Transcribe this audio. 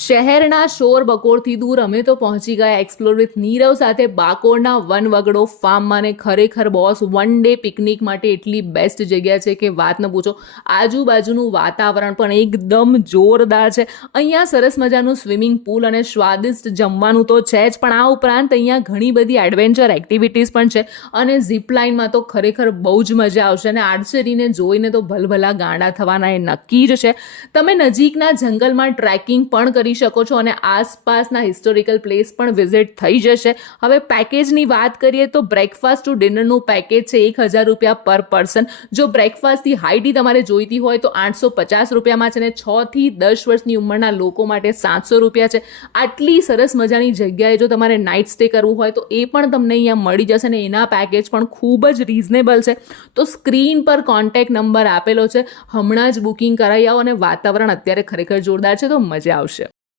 શહેરના શોર બકોરથી દૂર અમે તો પહોંચી ગયા એક્સપ્લોર વિથ નીરવ સાથે બાકોરના વનવગડો ફાર્મમાં. ને ખરેખર બોસ વન ડે પિકનિક માટે એટલી બેસ્ટ જગ્યા છે કે વાત ન પૂછો. આજુબાજુનું વાતાવરણ પણ એકદમ જોરદાર છે. અહીંયા સરસ મજાનું સ્વિમિંગ પુલ અને સ્વાદિષ્ટ જમવાનું તો છે જ, પણ આ ઉપરાંત અહીંયા ઘણી બધી એડવેન્ચર એક્ટિવિટીઝ પણ છે. અને ઝીપલાઇનમાં તો ખરેખર બહુ જ મજા આવશે. અને આર્ચરીને જોઈને તો ભલભલા ગાંડા થવાના એ નક્કી જ છે. તમે નજીકના જંગલમાં ટ્રેકિંગ પણ કરી શકો છો અને આસપાસના હિસ્ટોરિકલ પ્લેસ પણ વિઝિટ થઈ જશે. હવે પેકેજની વાત કરીએ તો બ્રેકફાસ્ટ ટુ ડિનરનું પેકેજ છે 1,000 રૂપિયા પર પર્સન. જો બ્રેકફાસ્ટથી હાઈ ટી તમારે જોઈતી હોય તો 850 રૂપિયામાં છે, અને 6 થી 10 વર્ષની ઉંમરના લોકો માટે 700 રૂપિયા છે. આટલી સરસ મજાની જગ્યાએ જો તમારે નાઇટ સ્ટે કરવું હોય તો એ પણ તમને અહીંયા મળી જશે, અને એના પેકેજ પણ ખૂબ જ રિઝનેબલ છે. તો સ્ક્રીન પર કોન્ટેક્ટ નંબર આપેલો છે, હમણાં જ બુકિંગ કરાવી આવો. અને વાતાવરણ અત્યારે ખરેખર જોરદાર છે, તો મજા આવશે.